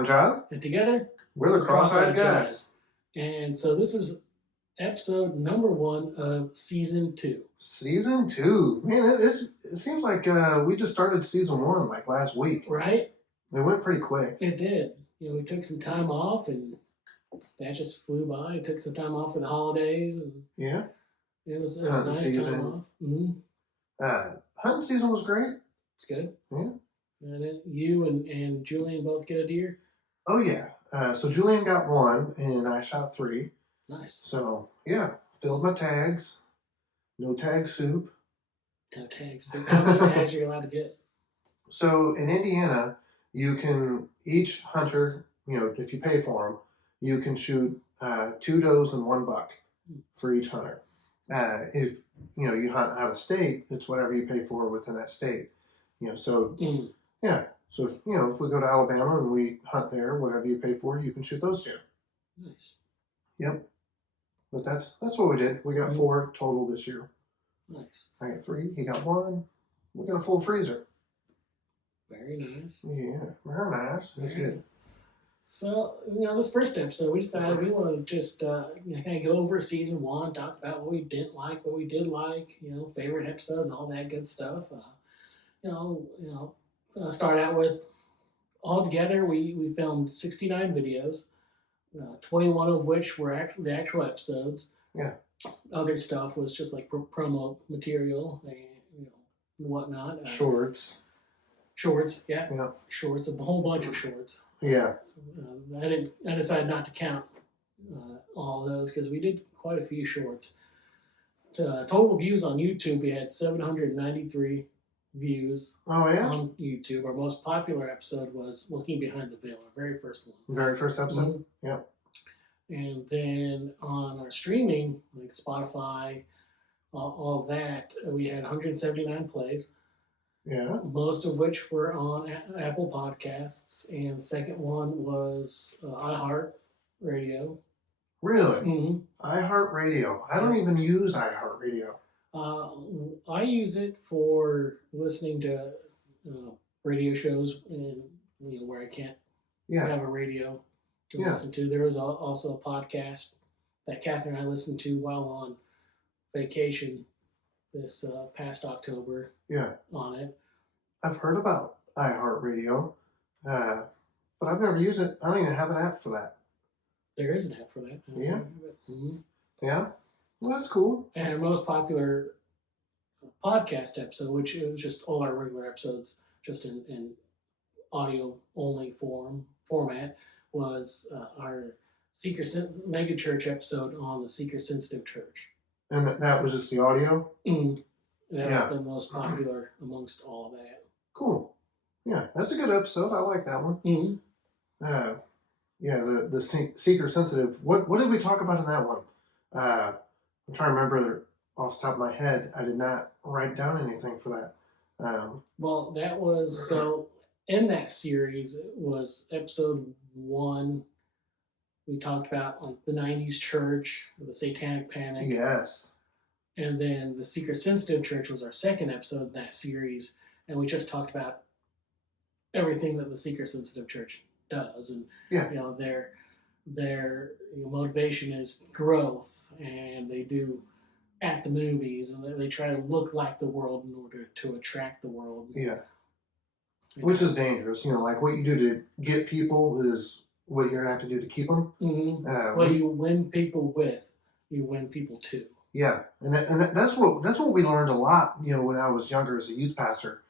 I'm John. And together, we're the Cross-Eyed Guys. And so this is episode number 1 of season 2. Season 2. Man, it seems like we just started season 1 like last week. Right? It went pretty quick. It did. We took some time off and that just flew by. Took some time off for the holidays. And yeah. It was a nice season. Time off. Mm-hmm. Hunting season was great. It's good. Yeah. And then you and Julian both get a deer? Oh, yeah. So Julian got 1 and I shot 3. Nice. So, yeah. Filled my tags. No tag soup. No tag soup. How many tags are you allowed to get? So in Indiana, you can, each hunter, if you pay for them, you can shoot 2 does and 1 buck for each hunter. If, you hunt out of state, it's whatever you pay for within that state. So, yeah. So, if we go to Alabama and we hunt there, whatever you pay for, you can shoot those deer. Nice. Yep. But that's what we did. We got 4 total this year. Nice. I got 3. He got 1. We got a full freezer. Very nice. Yeah, very nice. That's good. So, this first episode, we decided we want to just kind of go over season 1, talk about what we didn't like, what we did like, favorite episodes, all that good stuff. Start out with, altogether, we filmed 69 videos, 21 of which were the actual episodes. Yeah. Other stuff was just like promo material and whatnot. Shorts, yeah. Shorts, a whole bunch of shorts. Yeah. I decided not to count all of those because we did quite a few shorts. Total views on YouTube, we had 793 views. Oh, yeah? On YouTube. Our most popular episode was Looking Behind the Veil, our very first one. Very first episode? Mm-hmm. Yeah. And then on our streaming, like Spotify, all that, we had 179 plays. Yeah. Most of which were on Apple Podcasts, and the second one was iHeartRadio. Really? Mm-hmm. iHeartRadio. I don't even use iHeartRadio. I use it for listening to radio shows and where I can't have a radio to listen to. There was also a podcast that Catherine and I listened to while on vacation this past October. Yeah. On it. I've heard about iHeartRadio, but I've never used it. I don't even have an app for that. There is an app for that. Yeah. Mm-hmm. Yeah. Well, that's cool. And our most popular podcast episode, which it was just all our regular episodes, just in audio only format, was our Mega Church episode on the Seeker Sensitive Church. And that was just the audio? Mm-hmm. That was the most popular amongst all of that. Cool. Yeah, that's a good episode. I like that one. Mm-hmm. The Seeker Sensitive. What did we talk about in that one? I'm trying to remember off the top of my head. I did not write down anything for that. Well, that was, so in that series, it was episode 1. We talked about like the 90s church, the Satanic Panic. Yes. And then the Seeker Sensitive Church was our second episode in that series. And we just talked about everything that the Seeker Sensitive Church does. And, their motivation is growth. And they do at the movies. And they try to look like the world in order to attract the world. Yeah. Which is dangerous. Like what you do to get people is what you're going to have to do to keep them. Mm-hmm. What you win people with, you win people to. Yeah, and that's what we learned a lot. When I was younger as a youth pastor,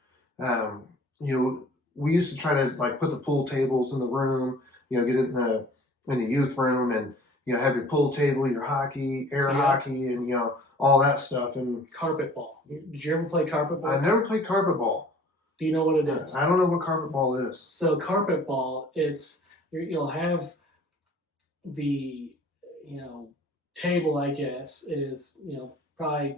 we used to try to like put the pool tables in the room. Get it in the youth room, and have your pool table, your hockey, air hockey, and all that stuff. And carpet ball. Did you ever play carpet ball? I never played carpet ball. Do you know what it is? I don't know what carpet ball is. So carpet ball, you'll have the table, I guess, is probably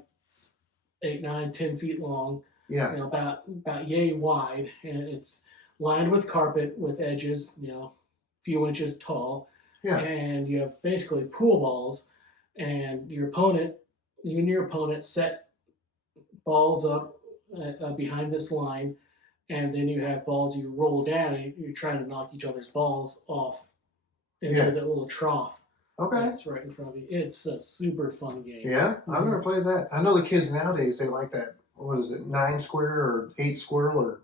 8, 9, 10 feet long. Yeah. About yay wide, and it's lined with carpet with edges, few inches tall. Yeah. And you have basically pool balls, and you and your opponent set balls up behind this line, and then you have balls you roll down, and you're trying to knock each other's balls off into that little trough. Okay. That's right in front of you. It's a super fun game. Yeah, I've never played that. I know the kids nowadays, they like that, what is it, 9 square or 8 square or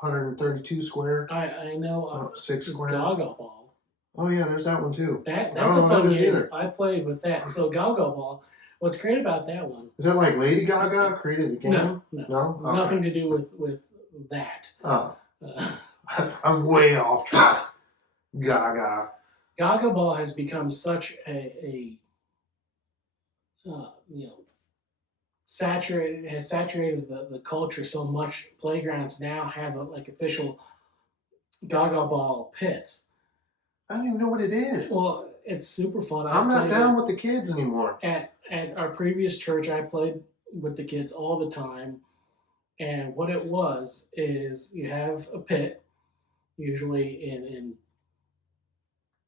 132 square? I know 6 square. Gaga Ball. Oh yeah, there's that one too. That's a fun game. Either. I played with that. So Gaga Ball, what's great about that one? Is that like Lady Gaga created the game? No? Okay. Nothing to do with that. Oh. I'm way off track. Gaga. Gaga Ball has become such a saturated the culture so much. Playgrounds now have official Gaga Ball pits. I don't even know what it is. Well, it's super fun. I'm not down with the kids anymore. At our previous church, I played with the kids all the time. And what it was is you have a pit, usually in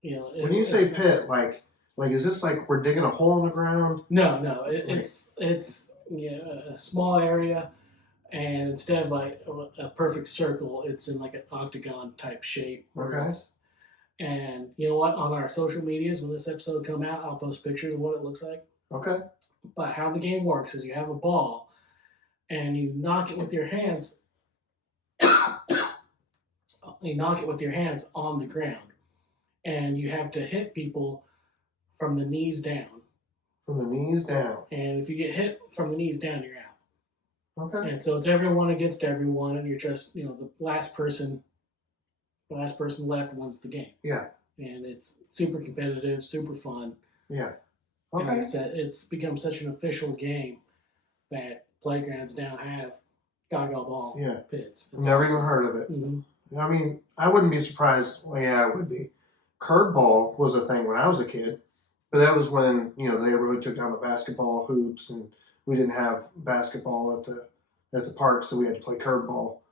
when you say pit, like is this like we're digging a hole in the ground? No. It's a small area, and instead of like a perfect circle, it's in like an octagon type shape. Okay. And you know what? On our social medias, when this episode come out, I'll post pictures of what it looks like. Okay. But how the game works is you have a ball, and you knock it with your hands. You knock it with your hands on the ground, and you have to hit people from the knees down. From the knees down. And if you get hit from the knees down, you're out. Okay. And so it's everyone against everyone, and you're just the last person left wins the game. Yeah. And it's super competitive, super fun. Yeah. Okay. And like I said, it's become such an official game that playgrounds now have Gaga Ball pits. Never even heard of it. Mm-hmm. I mean, I wouldn't be surprised. Well, yeah, I would be. Curb ball was a thing when I was a kid, but that was when the neighborhood took down the basketball hoops, and we didn't have basketball at the park, so we had to play curb ball.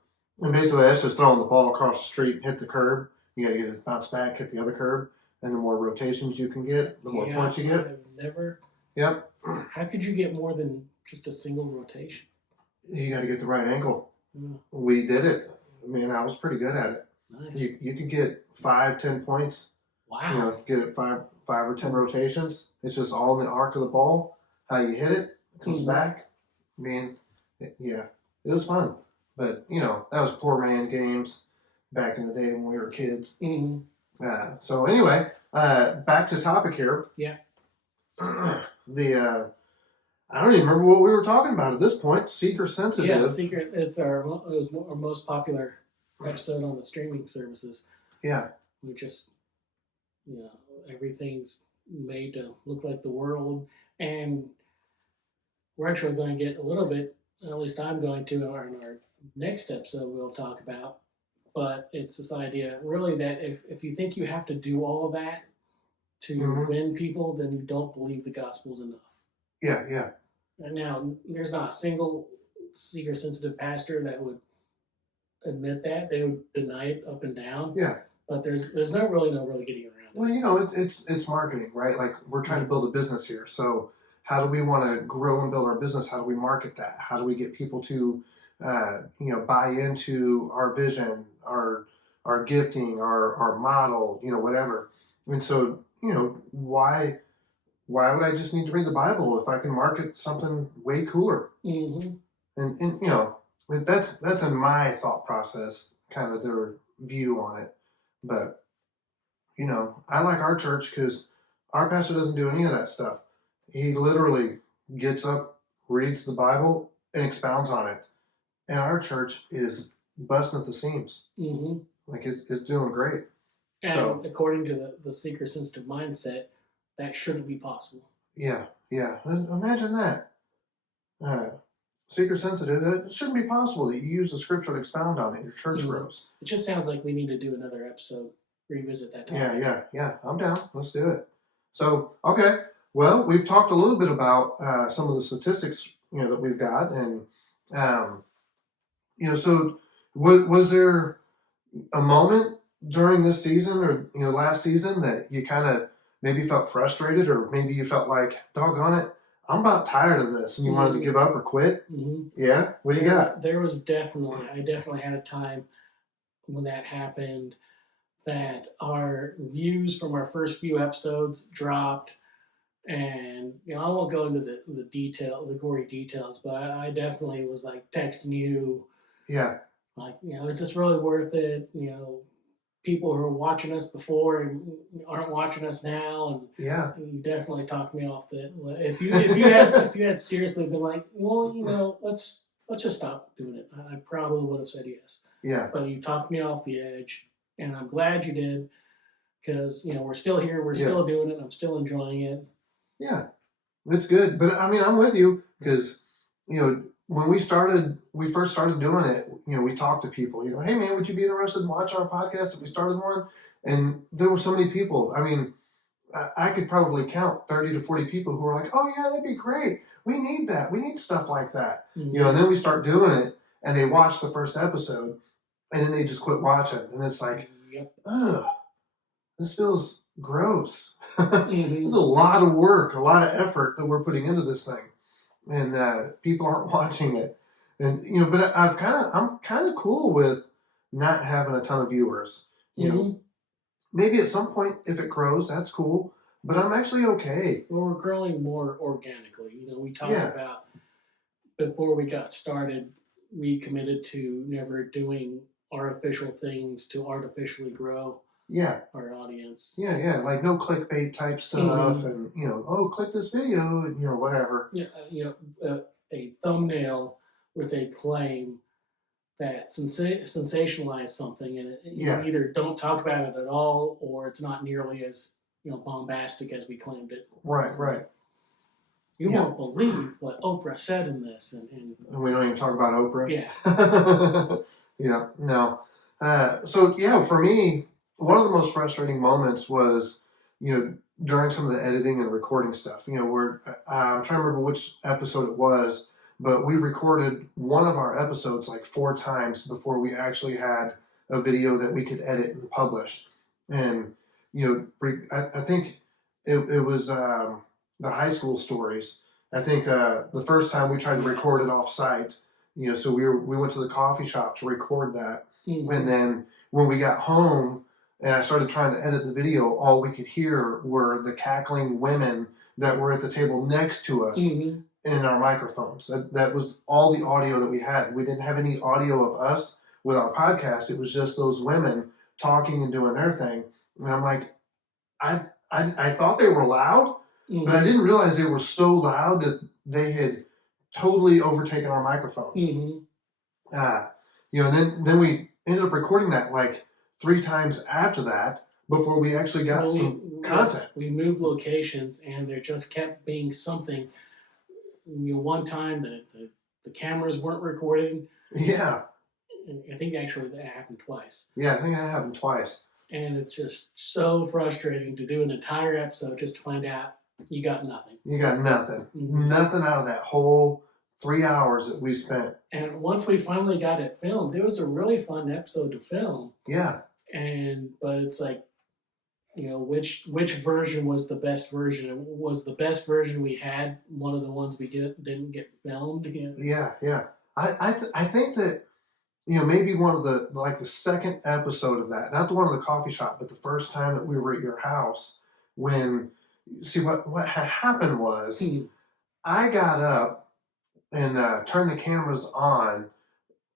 And basically, that's just throwing the ball across the street, hit the curb. You got to get it bounce back, hit the other curb, and the more rotations you can get, the more points you get. I've never. Yep. How could you get more than just a single rotation? You got to get the right angle. Mm. We did it. I mean, I was pretty good at it. Nice. You can get 5-10 points. Wow. Get it five or 10 rotations. It's just all in the arc of the ball. How you hit it comes back. I mean, it was fun. But that was poor man games back in the day when we were kids. Mm-hmm. So anyway, back to topic here. Yeah. I don't even remember what we were talking about at this point. Seeker sensitive. Yeah, Secret. It was our most popular episode on the streaming services. Yeah. We just, everything's made to look like the world, and we're actually going to get a little bit. At least I'm going to in our next episode we'll talk about. But it's this idea, really, that if you think you have to do all of that to win people, then you don't believe the gospel's enough. Yeah. And now, there's not a single seeker-sensitive pastor that would admit that. They would deny it up and down. Yeah. But there's no really getting around it. Well, it's marketing, right? Like, we're trying to build a business here. So how do we want to grow and build our business? How do we market that? How do we get people to, buy into our vision, our gifting, our model, whatever. And so, why would I just need to read the Bible if I can market something way cooler? Mm-hmm. And that's in my thought process, kind of their view on it. But, I like our church because our pastor doesn't do any of that stuff. He literally gets up, reads the Bible, and expounds on it. And our church is busting at the seams. Mm-hmm. Like, it's doing great. And according to the seeker-sensitive mindset, that shouldn't be possible. Yeah. Imagine that. Seeker-sensitive, it shouldn't be possible that you use the scripture to expound on it. Your church grows. It just sounds like we need to do another episode, revisit that topic. Yeah. I'm down. Let's do it. So, okay. Well, we've talked a little bit about some of the statistics, that we've got. And, so was there a moment during this season or, last season that you kind of maybe felt frustrated, or maybe you felt like, doggone it, I'm about tired of this, and you wanted to give up or quit. Yeah, what do you got? I definitely had a time when that happened, that our views from our first few episodes dropped. And I won't go into the gory details, but I definitely was like texting you, Yeah, like, is this really worth it? People who are watching us before and aren't watching us now, and yeah, you definitely talked me off the. If you had seriously been like, well, let's just stop doing it, I probably would have said yes. yeah. But you talked me off the edge, and I'm glad you did, because we're still here, we're still doing it, I'm still enjoying it. Yeah, it's good. But I mean, I'm with you because, when we first started doing it, we talked to people, hey man, would you be interested in watching our podcast if we started one? And there were so many people. I mean, I could probably count 30 to 40 people who were like, oh yeah, that'd be great. We need that. We need stuff like that. And then we start doing it and they watch the first episode and then they just quit watching. And it's like, ugh, this feels gross. There's a lot of work, a lot of effort that we're putting into this thing, and people aren't watching it. And but I'm kind of cool with not having a ton of viewers. Maybe at some point, if it grows, that's cool. But I'm actually okay. Well, we're growing more organically. We talked about, before we got started, we committed to never doing artificial things to artificially grow our audience. Yeah, like no clickbait type stuff, and click this video, and whatever. A thumbnail with a claim that sensationalize something, and either don't talk about it at all, or it's not nearly as bombastic as we claimed it. Right. You won't believe what Oprah said in this, and we don't even talk about Oprah. Yeah. Yeah. No. So for me, one of the most frustrating moments was during some of the editing and recording stuff. Where I'm trying to remember which episode it was. But we recorded one of our episodes like 4 times before we actually had a video that we could edit and publish. And, I think it was the high school stories. I think the first time we tried to record it off site, so we went to the coffee shop to record that. And then when we got home and I started trying to edit the video, all we could hear were the cackling women that were at the table next to us. In our microphones. That was all the audio that we had. We didn't have any audio of us with our podcast. It was just those women talking and doing their thing. And I'm like, I thought they were loud, but I didn't realize they were so loud that they had totally overtaken our microphones. And then we ended up recording that like 3 times after that before we actually got some content. We moved locations, and there just kept being something. One time the cameras weren't recording. Yeah. I think actually that happened twice. Yeah, I think that happened twice. And it's just so frustrating to do an entire episode just to find out you got nothing. You got nothing. Nothing out of that whole 3 hours that we spent. And once we finally got it filmed, it was a really fun episode to film. Yeah. But it's like, which version was the best version? Was the best version we had one of the ones we didn't get filmed? Yeah. I think that maybe one of the second episode of that, not the one in the coffee shop, but the first time that we were at your house, when what had happened was I got up and turned the cameras on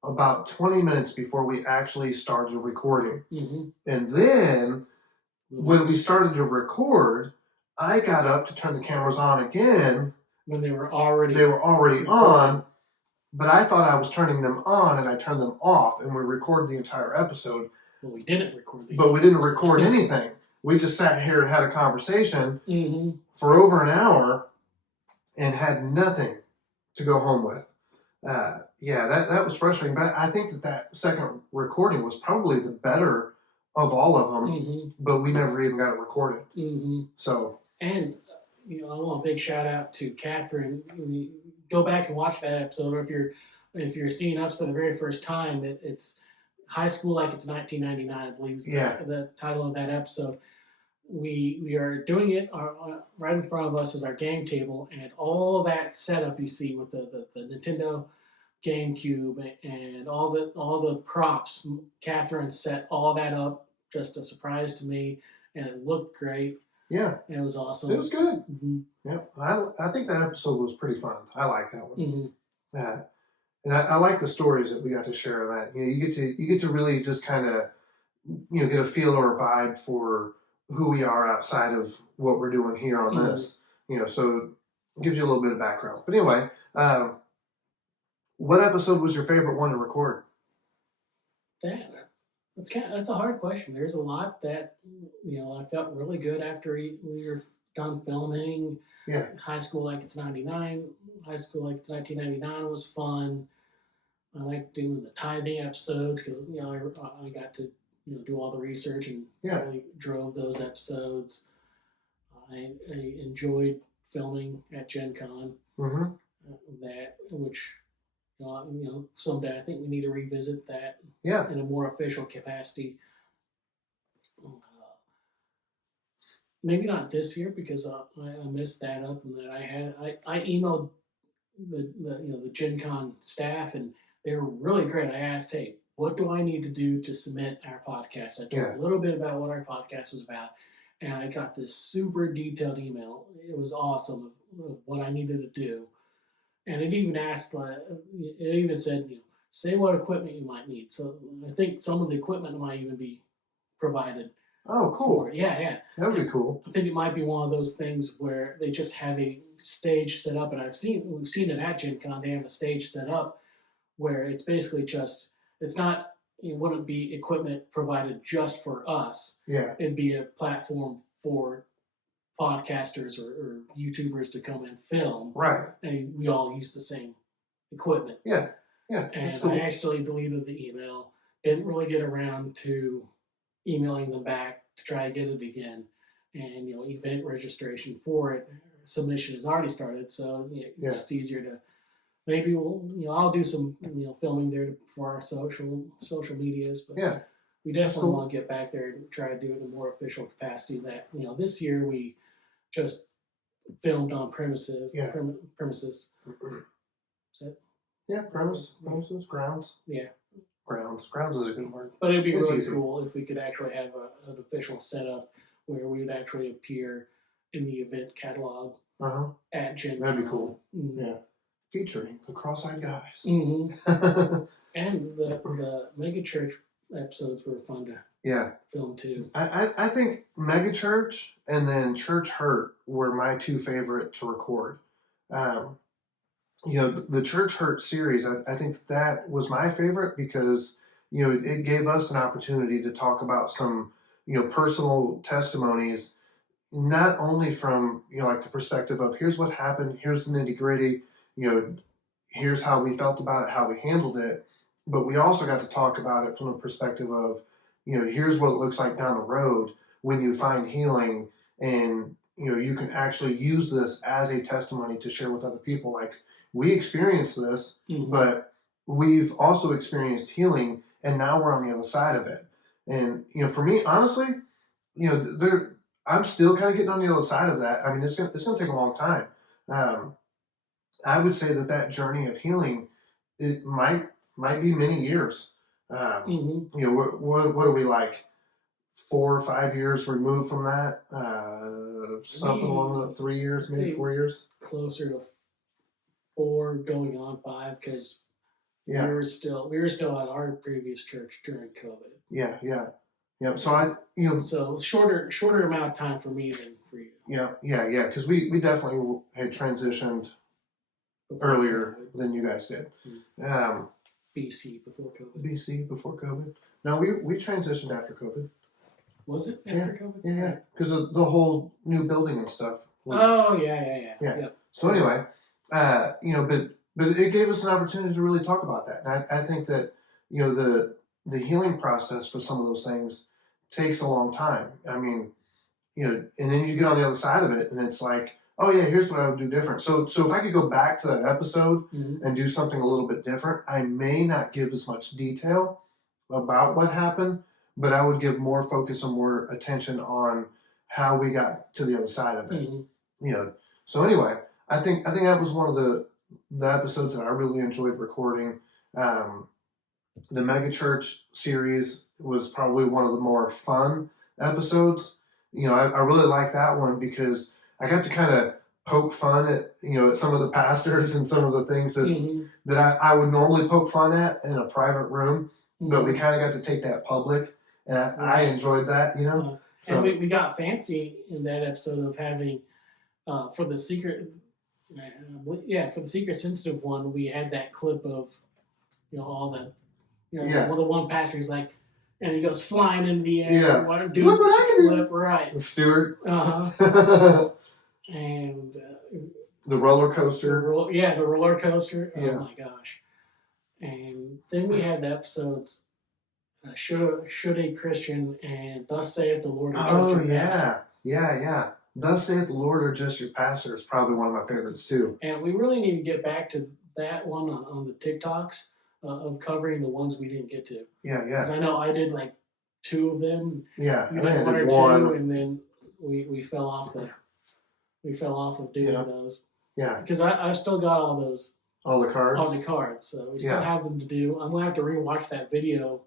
about 20 minutes before we actually started recording, and then. When we started to record, I got up to turn the cameras on again. When they were already on, but I thought I was turning them on, and I turned them off, and we recorded the entire episode. Well, we didn't record But we didn't record anything. We just sat here and had a conversation for over an hour and had nothing to go home with. That was frustrating. But I think that second recording was probably the better of all of them, but we never even got it recorded. So, and I want a big shout out to Catherine. Go back and watch that episode, or if you're seeing us for the very first time, it's High School Like It's 1999, I believe is the title of that episode. we are doing it. Right in front of us is our game table, and all that setup you see with the Nintendo GameCube and all the props. Catherine set all that up, just a surprise to me, and it looked great. Yeah, and it was awesome. It was good. Yeah, I think that episode was pretty fun. I like that one. And I like the stories that we got to share. That you get to really just kind of get a feel or a vibe for who we are outside of what we're doing here on this. So it gives you a little bit of background. But anyway, what episode was your favorite one to record? That's a hard question. There's a lot that I felt really good after we were done filming. Yeah. High School Like It's 99. High School Like It's 1999 was fun. I like doing the tithing episodes because I got to do all the research and really drove those episodes. I enjoyed filming at Gen Con. Which someday I think we need to revisit that. In a more official capacity. Maybe not this year because I messed that up, and that I emailed the Gen Con staff, and they were really great. I asked, hey, what do I need to do to submit our podcast? I told a little bit about what our podcast was about, and I got this super detailed email. It was awesome of what I needed to do, and it even asked, it even said, say what equipment you might need. So I think some of the equipment might even be provided. Oh, cool. Yeah. That would be cool. I think it might be one of those things where they just have a stage set up, and we've seen it at Gen Con. They have a stage set up where it's basically just, it wouldn't be equipment provided just for us. Yeah. It'd be a platform for podcasters or YouTubers to come and film. Right. And we all use the same equipment. Yeah. And cool. I actually deleted the email. Didn't really get around to emailing them back to try to get it again. And, event registration for it, submission has already started. So it's easier to, maybe I'll do some, filming there for our social medias. But we definitely want to get back there and try to do it in a more official capacity. That, this year we just filmed on premises. Yeah. Premises. Is that? Yeah, premises, grounds. Yeah. Grounds is a good word. But it'd be really cool if we could actually have an official setup where we would actually appear in the event catalog at Gen Con. That'd be cool. Yeah. Featuring the Cross-Eyed Guys. And the Megachurch episodes were fun to film too. I think Megachurch and then Church Hurt were my two favorite to record. The Church Hurt series, I think that was my favorite because, it gave us an opportunity to talk about some, personal testimonies, not only from, like the perspective of here's what happened, here's the nitty gritty, here's how we felt about it, how we handled it, but we also got to talk about it from the perspective of, here's what it looks like down the road when you find healing and, you can actually use this as a testimony to share with other people. Like, we experienced this, but we've also experienced healing, and now we're on the other side of it. And, for me, honestly, I'm still kind of getting on the other side of that. I mean, it's gonna take a long time. I would say that journey of healing, it might be many years. What are we, like 4 or 5 years removed from that? Something along the 3 years, maybe 4 years. Closer to 4, going on 5, because we were still at our previous church during COVID. Yeah. So so shorter amount of time for me than for you. Yeah. Because we definitely had transitioned earlier than you guys did. BC before COVID. BC before COVID. No, we transitioned after COVID. Was it after COVID? Yeah. Because of the whole new building and stuff. Yeah. Yep. So anyway, but it gave us an opportunity to really talk about that. And I think that the healing process for some of those things takes a long time. I mean, and then you get on the other side of it, and it's like, oh yeah, here's what I would do different. So if I could go back to that episode and do something a little bit different, I may not give as much detail about what happened, but I would give more focus and more attention on how we got to the other side of it. Mm-hmm. You know. So anyway, I think that was one of the episodes that I really enjoyed recording. The megachurch series was probably one of the more fun episodes. You know, I really like that one because I got to kind of poke fun at, you know, at some of the pastors and some of the things that Mm-hmm. that I would normally poke fun at in a private room, but we Mm-hmm. kind of got to take that public, and I Right. enjoyed that, you know. So And we got fancy in that episode of having for the secret, for the secret sensitive one, we had that clip of, you know, all the, you know, yeah, well, the one pastor's like, and he goes flying into the air, yeah. doing Look what I can flip, right? Stuart. Uh-huh. And the roller coaster. The roller coaster. Yeah. Oh my gosh. And then we had the episodes, should a Christian and thus saith the Lord or just your pastor. Yeah. Thus saith the Lord or just your pastor is probably one of my favorites too. And we really need to get back to that one on the TikToks of covering the ones we didn't get to. Yeah. Because I know I did like 2 of them. Yeah, you did one or 2, and then we fell off of doing those. Yeah. Because I still got all those. All the cards. All the cards. So we still have them to do. I'm gonna have to rewatch that video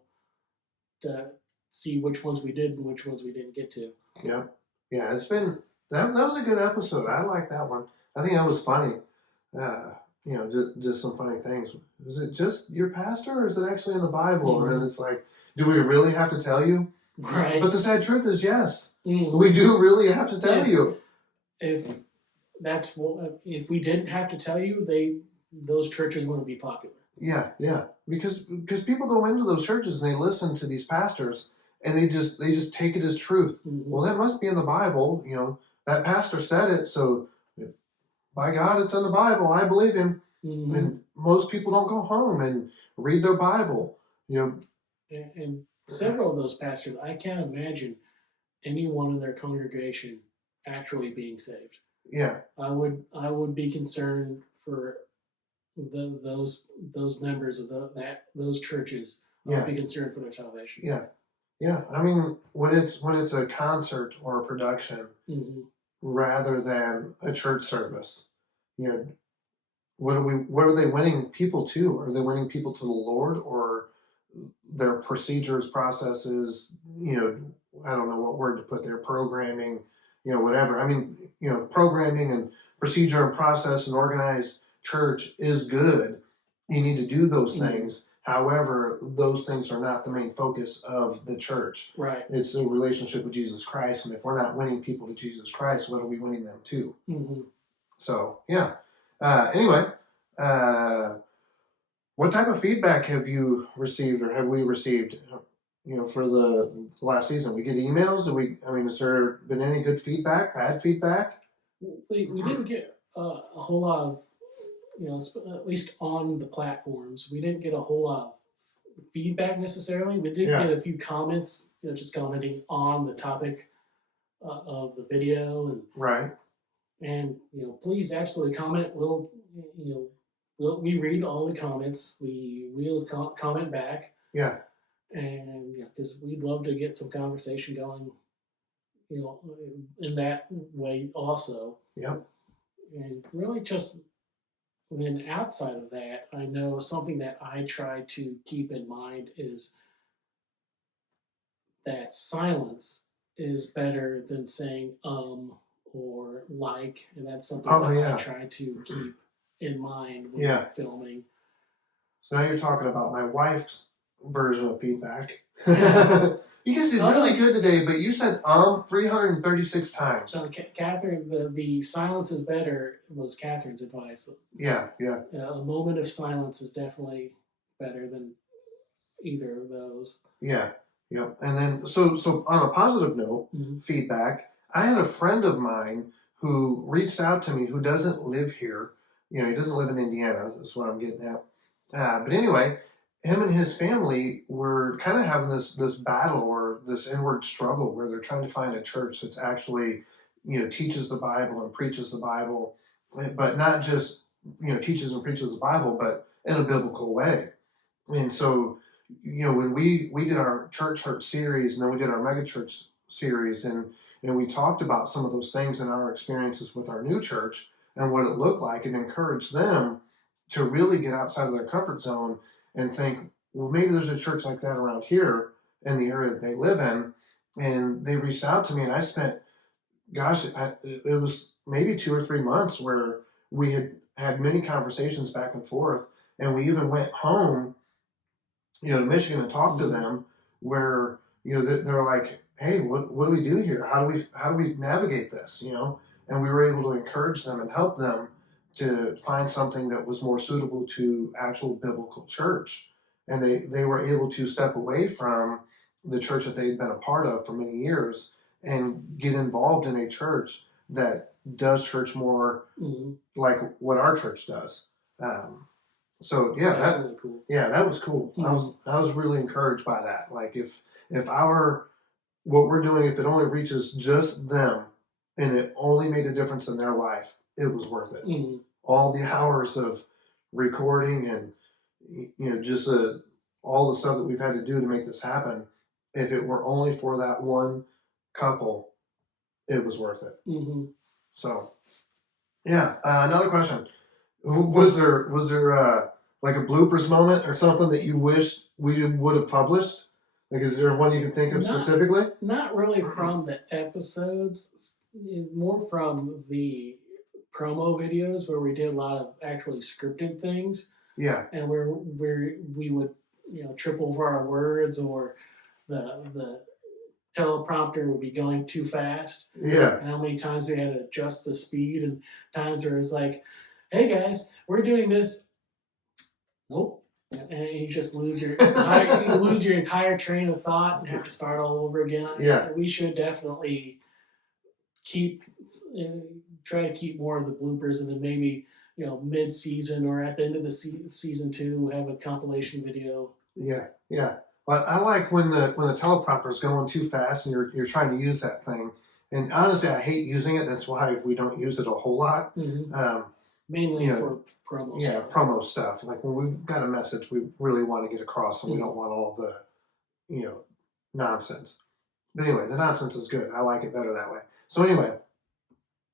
to see which ones we did and which ones we didn't get to. Yep. Yeah, it's been that was a good episode. I like that one. I think that was funny. You know, just some funny things. Is it just your pastor, or is it actually in the Bible? Mm-hmm. And then it's like, do we really have to tell you? Right. But the sad truth is, yes, mm-hmm. we do really have to tell you. If we didn't have to tell you, those churches wouldn't be popular. Yeah. Because people go into those churches and they listen to these pastors and they just take it as truth. Mm-hmm. Well, that must be in the Bible. You know, that pastor said it, so by God, it's in the Bible. I believe him. Mm-hmm. And most people don't go home and read their Bible. You know, and several of those pastors, I can't imagine anyone in their congregation actually being saved. Yeah, I would be concerned for those members of those churches. I would be concerned for their salvation. Yeah. I mean, when it's a concert or a production, mm-hmm. rather than a church service, you know, what are they winning people to? Are they winning people to the Lord, or their procedures, processes? You know, I don't know what word to put there. Programming, you know, whatever. I mean, you know, programming and procedure and process and organized church is good. You need to do those things. However, those things are not the main focus of the church. Right. It's a relationship with Jesus Christ. And if we're not winning people to Jesus Christ, what are we winning them to? Mm-hmm. So, yeah. Anyway, what type of feedback have you received, or have we received, you know, for the last season? We get emails. Has there been any good feedback, bad feedback? We didn't get a whole lot of, you know, at least on the platforms, we didn't get a whole lot of feedback necessarily. We did get a few comments, you know, just commenting on the topic of the video, and right. And you know, please absolutely comment. We read all the comments. We'll comment back. Yeah. And because we'd love to get some conversation going, you know, in that way also. Yep. And really just then outside of that, I know something that I try to keep in mind is that silence is better than saying or like, and that's something I try to keep in mind when filming. So now you're talking about my wife's version of feedback. Yeah. You guys did really good today, but you said 336 times. So Catherine, the silence is better was Catherine's advice. Yeah. A moment of silence is definitely better than either of those. Yeah. And then, so on a positive note, mm-hmm. feedback, I had a friend of mine who reached out to me who doesn't live here. You know, he doesn't live in Indiana, is what I'm getting at. But anyway, him and his family were kind of having this battle or this inward struggle where they're trying to find a church that's actually, you know, teaches the Bible and preaches the Bible, but not just, you know, teaches and preaches the Bible, but in a biblical way. And so, you know, when we did our church hurt series and then we did our mega church series, and we talked about some of those things in our experiences with our new church and what it looked like, and encouraged them to really get outside of their comfort zone and think, well, maybe there's a church like that around here in the area that they live in. And they reached out to me, and I spent, it was maybe 2 or 3 months where we had many conversations back and forth, and we even went home, to Michigan and talked to them, where they're like, hey, what do we do here? How do we navigate this? And we were able to encourage them and help them to find something that was more suitable to actual biblical church. And they were able to step away from the church that they'd been a part of for many years and get involved in a church that does church more like what our church does. So yeah, That's really cool. that was cool. I was really encouraged by that. Like if what we're doing, if it only reaches just them and it only made a difference in their life, it was worth it. All the hours of recording and just all the stuff that we've had to do to make this happen, if it were only for that one couple, it was worth it. So yeah, another question. Was there like a bloopers moment or something that you wish we would have published? Like, is there one you can think of specifically? Not really from the episodes. It's more from the promo videos where we did a lot of actually scripted things. Yeah. And where we would trip over our words, or the teleprompter would be going too fast. Yeah. And how many times we had to adjust the speed, and times where it's like, hey guys, we're doing this. Nope. And you just lose your entire train of thought and have to start all over again. Yeah. We should definitely try to keep more of the bloopers, and then maybe mid-season or at the end of the season 2 have a compilation video. Yeah. Well, I like when the teleprompter is going too fast and you're trying to use that thing. And honestly, I hate using it. That's why we don't use it a whole lot. Mainly for promo stuff. Promo stuff. Like when we've got a message we really want to get across, and we don't want all the nonsense. But anyway, the nonsense is good. I like it better that way. So anyway,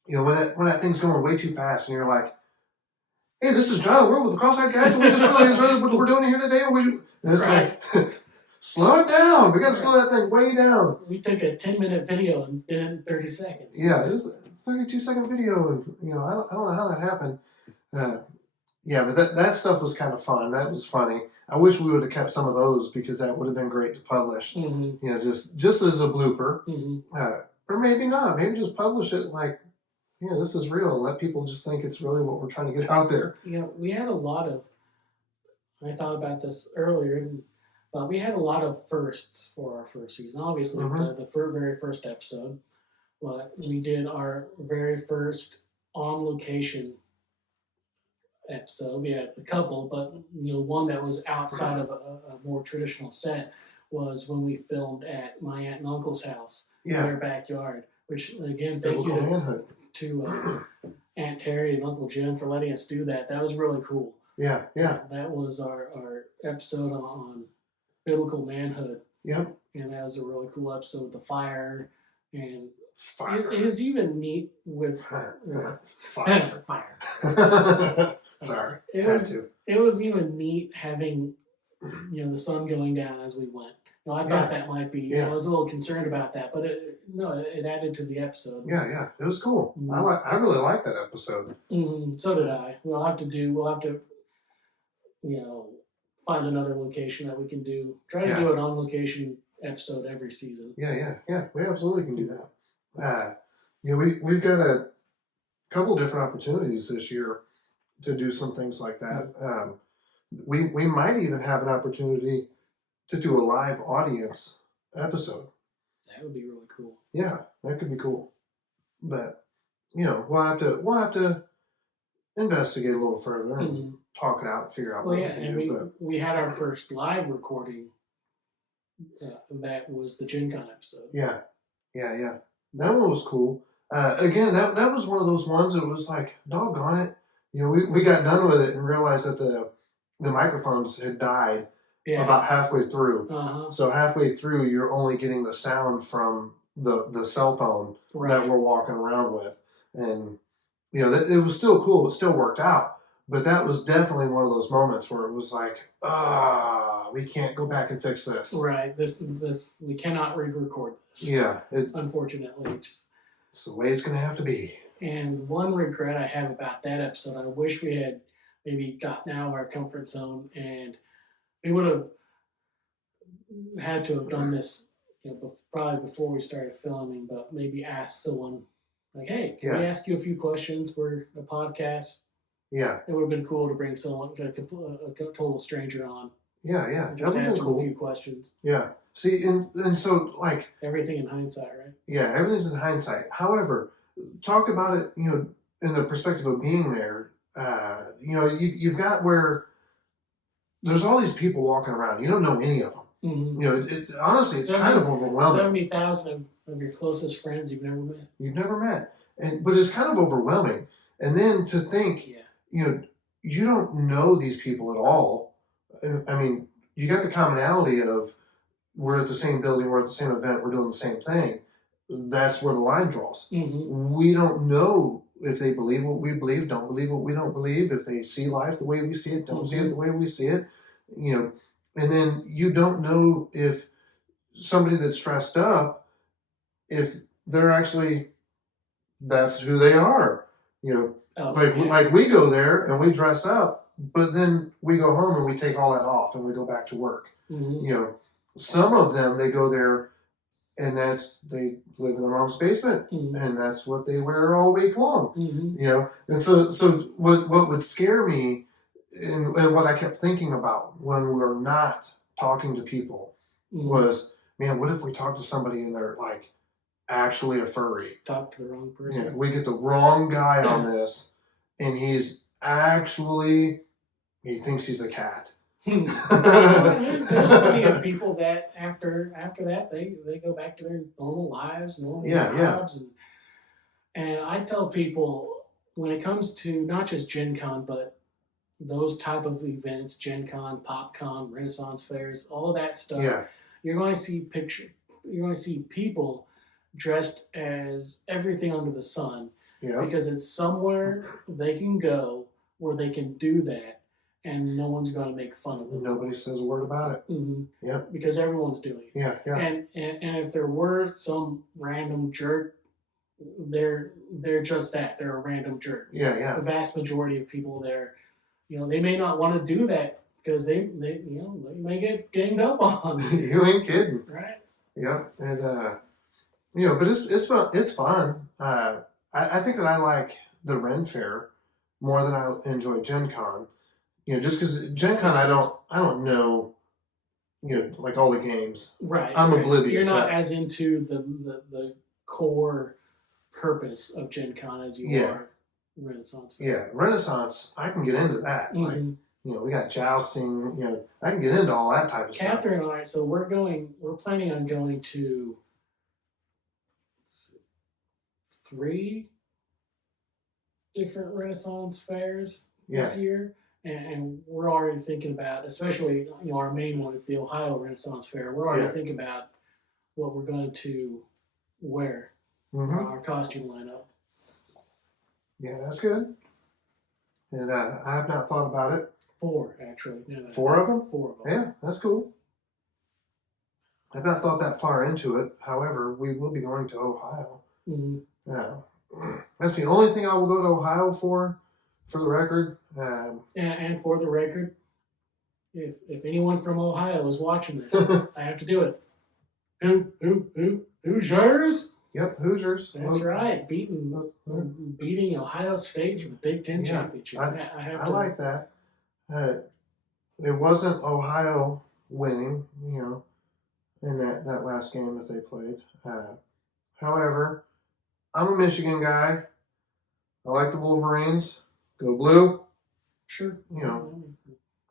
when that thing's going way too fast, and you're like, hey, this is John. We're with the Cross-Eyed Guys, and we just really enjoyed what we're doing here today. And it's like, slow it down. We got to slow that thing way down. We took a 10-minute video and did it in 30 seconds. Yeah, it was a 32-second video, and I don't know how that happened. But that stuff was kind of fun. That was funny. I wish we would have kept some of those, because that would have been great to publish. Just as a blooper, or maybe not. Maybe just publish it like, this is real, and let people just think it's really what we're trying to get out there. We had a lot of. I thought about this earlier, but we had a lot of firsts for our first season. Obviously, the very first episode, we did our very first on location episode. We had a couple, but one that was outside of a more traditional set was when we filmed at my aunt and uncle's house in their backyard. Which again, thank you to Aunt Terry and Uncle Jim for letting us do that. That was really cool. Yeah. That was our episode on biblical manhood. Yep. And that was a really cool episode with the fire, and fire. It was even neat with fire. Sorry. It was even neat having the sun going down as we went. I thought that might be. I was a little concerned about that, but it added to the episode. Yeah, it was cool. I really liked that episode. So did I. We'll have to find another location that we can do. Try to do an on location episode every season. Yeah. We absolutely can do that. We've got a couple different opportunities this year to do some things like that. We might even have an opportunity to do a live audience episode. That would be really cool. Yeah, that could be cool. But we'll have to investigate a little further and talk it out and figure out what we can do. We had our first live recording. That was the Gen Con episode. Yeah. That one was cool. Again, that was one of those ones that was like, doggone it. We got done with it and realized that the microphones had died about halfway through. So halfway through, you're only getting the sound from the cell phone Right. that we're walking around with, and it was still cool. It still worked out, but that was definitely one of those moments where it was like, we can't go back and fix this. Right. This we cannot re-record this. Yeah. Unfortunately, it's the way it's going to have to be. And one regret I have about that episode, I wish we had maybe gotten out of our comfort zone, and we would have had to have done this, probably before we started filming, but maybe ask someone, like, hey, can we ask you a few questions? We're a podcast. Yeah. It would have been cool to bring someone, a total stranger on. Yeah. Just ask cool. a few questions. Yeah. See, and so, like... everything in hindsight, right? Yeah, everything's in hindsight. However, talk about it, in the perspective of being there. You've got where there's all these people walking around. You don't know any of them. Mm-hmm. Honestly, it's kind of overwhelming. 70,000 of your closest friends you've never met. You've never met, but it's kind of overwhelming. And then to think, you don't know these people at all. I mean, you got the commonality of we're at the same building, we're at the same event, we're doing the same thing. That's where the line draws. Mm-hmm. We don't know if they believe what we believe, don't believe what we don't believe, if they see life the way we see it, don't see it the way we see it. And then you don't know if somebody that's dressed up, if they're actually, that's who they are. Like we go there and we dress up, but then we go home and we take all that off and we go back to work. Mm-hmm. Some of them, they go there and they live in their mom's basement, and that's what they wear all week long. And so what would scare me, and what I kept thinking about when we were not talking to people, was, man, what if we talk to somebody and they're like actually a furry? Talk to the wrong person. Yeah, we get the wrong guy on this, and he's actually, he thinks he's a cat. There's plenty of people that after that they go back to their normal lives, normal jobs, and I tell people, when it comes to not just Gen Con, but those type of events, Gen Con, PopCon, Renaissance fairs, all of that stuff, you're going to see people dressed as everything under the sun, because it's somewhere they can go where they can do that. And no one's going to make fun of them. Nobody says a word about it. Mm-hmm. Because everyone's doing it. And if there were some random jerk, they're just that. They're a random jerk. The vast majority of people there, they may not want to do that because they may get ganged up on. You ain't kidding. Right? Yeah. And but it's fun. It's fun. I think that I like the Ren Fair more than I enjoy Gen Con. Just because Gen Con, I don't know, like all the games. Right. I'm oblivious. You're not as into the core purpose of Gen Con as you are Renaissance. Yeah, Renaissance, I can get into that. Like, we got jousting. I can get into all that type of stuff. Catherine and I, so we're planning on going to 3 different Renaissance fairs this year. And we're already thinking about, especially, our main one is the Ohio Renaissance Fair. We're already thinking about what we're going to wear, our costume lineup. Yeah, that's good. And I have not thought about it. 4, actually. 4 of them? 4 of them. Yeah, that's cool. I've not thought that far into it. However, we will be going to Ohio. That's the only thing I will go to Ohio for the record. And for the record, if anyone from Ohio is watching this, I have to do it. Hoosiers? Yep, Hoosiers. That's right. Beating Ohio State for the Big Ten championship. I like that. It wasn't Ohio winning, in that last game that they played. However, I'm a Michigan guy. I like the Wolverines. Go Blue. Sure.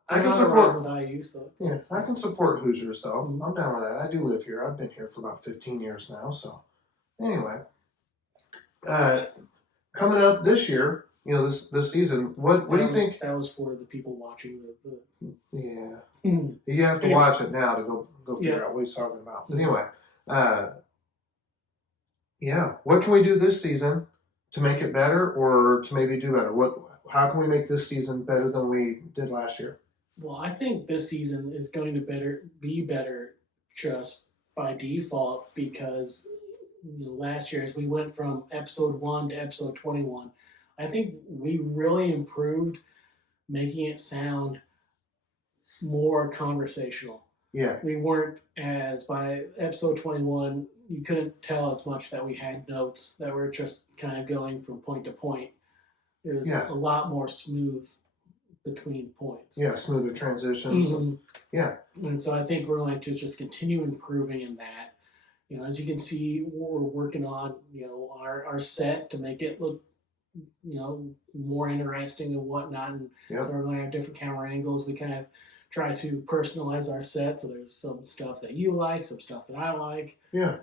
I can support. I can support Hoosiers though. I'm down with that. I do live here. I've been here for about 15 years now. So, anyway, coming up this year, this season, what do you think? That was for the people watching Yeah. You have to watch it now to go figure out what he's talking about. But anyway, Yeah. What can we do this season to make it better, or to maybe do better? How can we make this season better than we did last year? Well, I think this season is going to be better just by default because last year as we went from episode 1 to episode 21, I think we really improved making it sound more conversational. Yeah. We weren't as by episode 21, you couldn't tell as much that we had notes that were just kind of going from point to point. It was a lot more smooth between points. Yeah, smoother transitions. Mm-hmm. Yeah. And so I think we're going to just continue improving in that. As you can see, we're working on, our set to make it look, more interesting and whatnot. And so we're going to have different camera angles. We kind of try to personalize our set. So there's some stuff that you like, some stuff that I like. Yeah.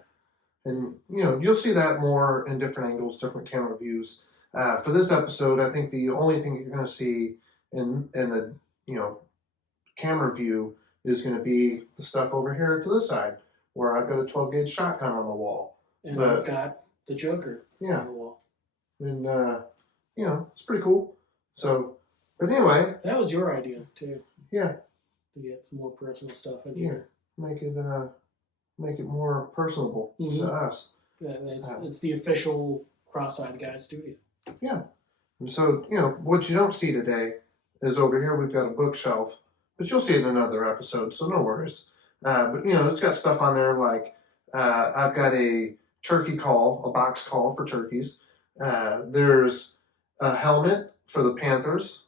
And, you'll see that more in different angles, different camera views. For this episode, I think the only thing you're going to see in the, camera view is going to be the stuff over here to this side, where I've got a 12 gauge shotgun on the wall. And I've got the Joker on the wall. And, it's pretty cool. So, but anyway. That was your idea, too. Yeah. To get some more personal stuff in here. Make it more personable to us. Yeah, it's the official Cross-Eyed Guy studio. Yeah. And so, what you don't see today is over here we've got a bookshelf, but you'll see it in another episode, so no worries. But, it's got stuff on there like I've got a turkey call, a box call for turkeys. There's a helmet for the Panthers,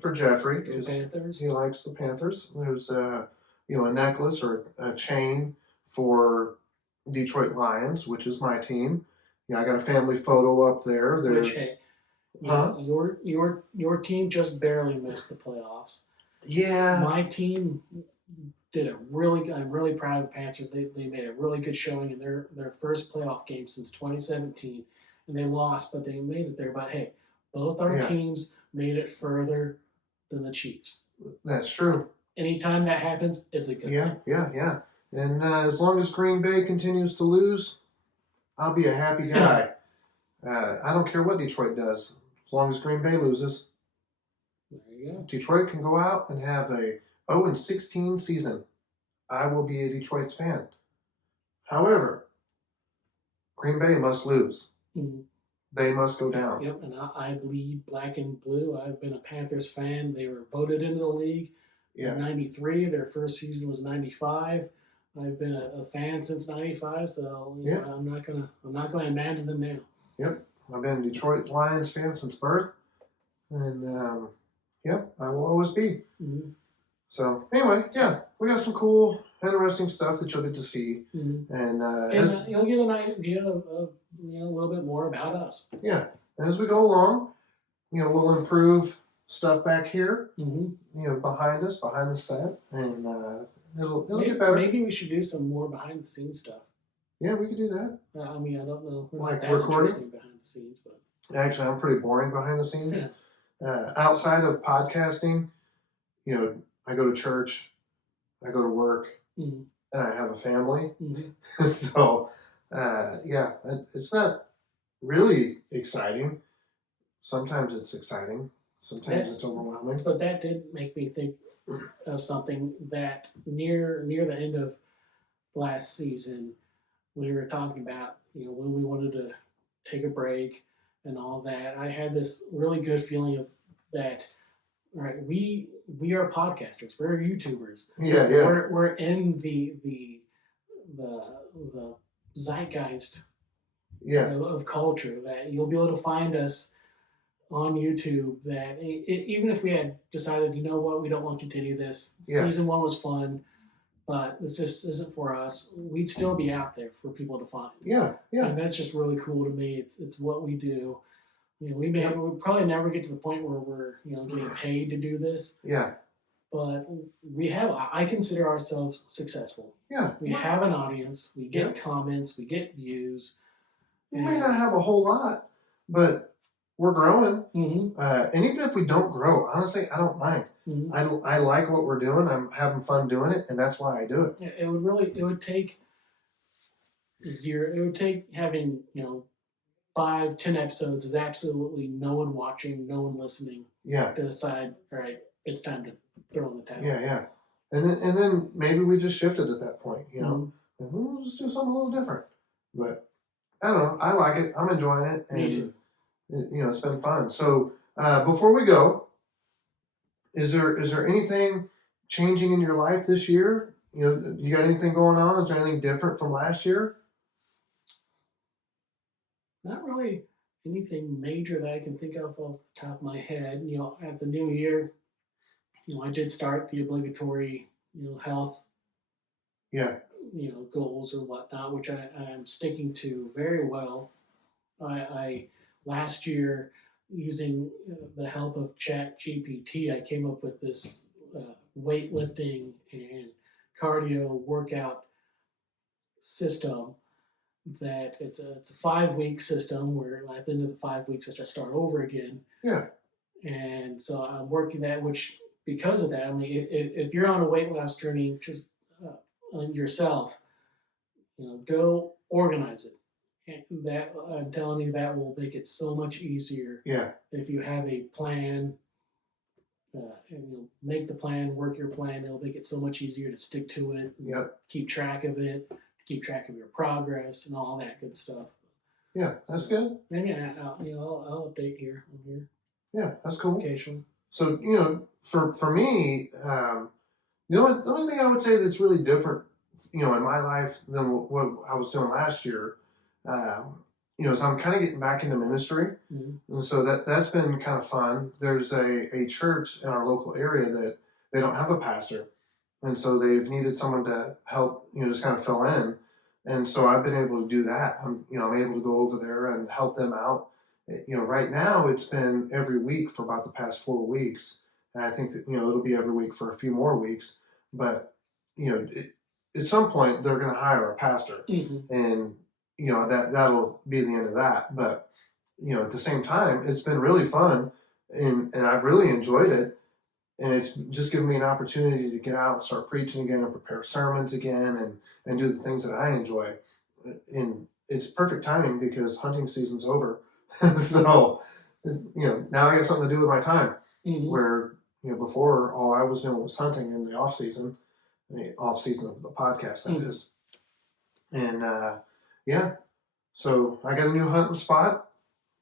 for Jeffrey, because he likes the Panthers. There's a necklace or a chain for Detroit Lions, which is my team. I got a family photo up there. There's your team just barely missed the playoffs. Yeah. My team did I'm really proud of the Panthers. They made a really good showing in their first playoff game since 2017, and they lost, but they made it there. But hey, both our teams made it further than the Chiefs. That's true. Anytime that happens, it's a good thing. Yeah. And as long as Green Bay continues to lose, I'll be a happy guy. I don't care what Detroit does, as long as Green Bay loses. There you go. Detroit can go out and have a 0-16 season. I will be a Detroit's fan. However, Green Bay must lose. Mm-hmm. They must go down. Yep, and I bleed black and blue. I've been a Panthers fan. They were voted into the league in 93. Their first season was 95. I've been a fan since 95, so I'm not gonna abandon them now. Yep, I've been a Detroit Lions fan since birth, and I will always be. Mm-hmm. So anyway, we got some cool, interesting stuff that you'll get to see, and you'll get an idea of a little bit more about us. Yeah, as we go along, we'll improve stuff back here, behind us, behind the set, and it'll get better. Maybe we should do some more behind the scenes stuff. Yeah, we could do that. I don't know. We're like not that recording interesting behind the scenes, but actually, I'm pretty boring behind the scenes. Outside of podcasting, I go to church, I go to work, and I have a family. So, it's not really exciting. Sometimes it's exciting. Sometimes it's overwhelming. But that did make me think of something that near the end of last season, we were talking about, when we wanted to take a break and all that. I had this really good feeling of that. All right, we are podcasters. We're YouTubers. Yeah. We're in the zeitgeist of culture, that you'll be able to find us on YouTube. That even if we had decided, we don't want to continue this. Season 1 was fun, but this just isn't for us. We'd still be out there for people to find. Yeah. And that's just really cool to me. It's what we do. We'll probably never get to the point where we're getting paid to do this. Yeah. But I consider ourselves successful. Yeah. We have an audience. We get comments. We get views. We may not have a whole lot, but we're growing. And even if we don't grow, honestly, I don't mind. I like what we're doing. I'm having fun doing it, and that's why I do it. Yeah, it would take zero. It would take having 5, 10 episodes of absolutely no one watching, no one listening. Yeah. To decide, all right, it's time to throw in the towel. Yeah. And then maybe we just shifted at that point, Mm-hmm. and we'll just do something a little different. But I don't know. I like it. I'm enjoying it. And, Me too. It's been fun. So before we go, is there anything changing in your life this year? You got anything going on? Is there anything different from last year? Not really anything major that I can think of off the top of my head. At the new year, I did start the obligatory, health, Yeah. goals or whatnot, which I'm sticking to very well. I last year, using the help of Chat GPT, I came up with this weightlifting and cardio workout system. That it's a 5-week system where at the end of the 5 weeks I just start over again. Yeah. And so I'm working that, which because of that, I mean, if you're on a weight loss journey, just on yourself, go organize it. And that I'm telling you, that will make it so much easier. Yeah. If you have a plan, and make the plan, work your plan, it'll make it so much easier to stick to it. Yep. Keep track of it. Keep track of your progress and all that good stuff. Yeah, that's good. Maybe I'll update here on here. Yeah, that's cool. Occasionally. So for me, the only thing I would say that's really different, in my life than what I was doing last year, is I'm kind of getting back into ministry, and so that's been kind of fun. There's a church in our local area that they don't have a pastor, and so they've needed someone to help, just kind of fill in, and so I've been able to do that. I'm able to go over there and help them out. Right now it's been every week for about the past 4 weeks, and I think that it'll be every week for a few more weeks. But at some point they're going to hire a pastor, and that'll be the end of that. But at the same time, it's been really fun, and I've really enjoyed it, and it's just given me an opportunity to get out and start preaching again and prepare sermons again and do the things that I enjoy. And it's perfect timing because hunting season's over. So now I got something to do with my time, where before all I was doing was hunting in the off season of the podcast, that is. And yeah, so I got a new hunting spot.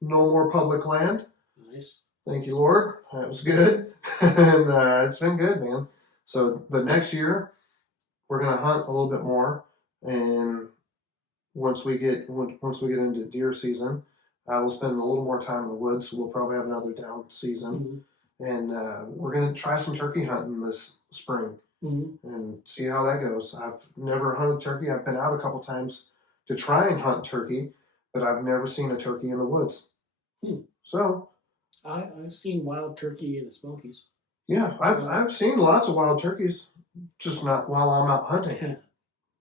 No more public land. Nice. Thank you, Lord. That was good. And it's been good, man. So, but next year we're gonna hunt a little bit more, and once we get into deer season, I will spend a little more time in the woods. So we'll probably have another down season, and we're gonna try some turkey hunting this spring and see how that goes. I've never hunted turkey. I've been out a couple times to try and hunt turkey, but I've never seen a turkey in the woods. So I've seen wild turkey in the Smokies. Yeah, I've seen lots of wild turkeys, just not while I'm out hunting.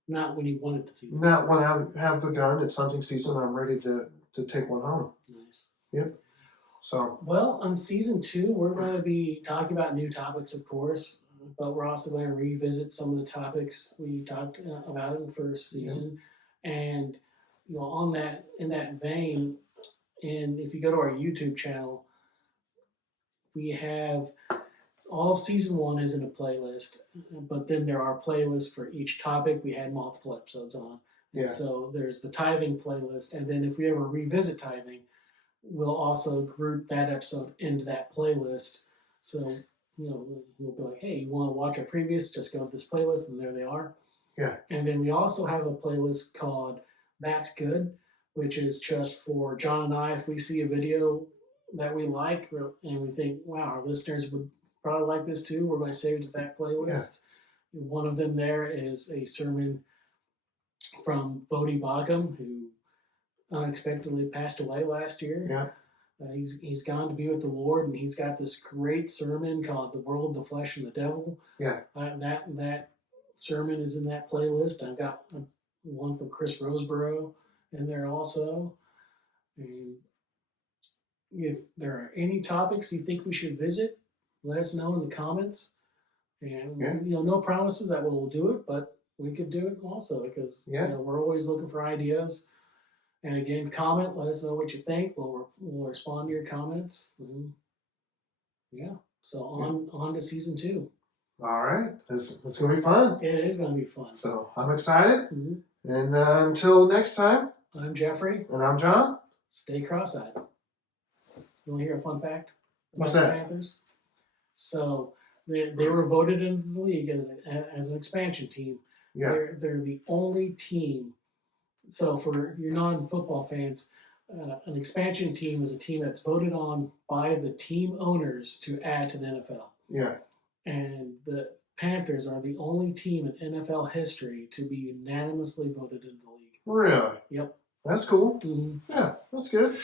Not when you wanted to see them. Not when I have the gun. It's hunting season. I'm ready to take one home. Nice. Yep. So. Well, on season 2, we're going to be talking about new topics, of course, but we're also going to revisit some of the topics we talked about in the first season, and in that vein, and if you go to our YouTube channel, we have all of season 1 is in a playlist, but then there are playlists for each topic we had multiple episodes on. And so there's the tithing playlist, and then if we ever revisit tithing, we'll also group that episode into that playlist. So, we'll be like, hey, you want to watch our previous, just go to this playlist, and there they are. Yeah. And then we also have a playlist called That's Good, which is just for John and I. If we see a video that we like and we think, wow, our listeners would probably like this too, we're going to save it to that playlist. Yeah. One of them there is a sermon from Bodie Bacham, who unexpectedly passed away last year. Yeah. He's gone to be with the Lord, and he's got this great sermon called "The World, the Flesh, and the Devil." Yeah. That sermon is in that playlist. I've got one from Chris Roseborough in there also. And if there are any topics you think we should visit, let us know in the comments. And no promises that we'll do it, but we could do it also because Yeah. we're always looking for ideas. And again, comment. Let us know what you think. We'll respond to your comments. Yeah. So on to season 2. All right. It's going to be fun. It is going to be fun. So I'm excited. Mm-hmm. And until next time. I'm Jeffrey. And I'm John. Stay cross-eyed. You want to hear a fun fact about What's the that? Panthers? So they were voted into the league as an expansion team. Yeah. They're the only team. So for your non-football fans, an expansion team is a team that's voted on by the team owners to add to the NFL. Yeah. And the Panthers are the only team in NFL history to be unanimously voted into the league. Really? Yep. That's cool. Mm-hmm. Yeah, that's good.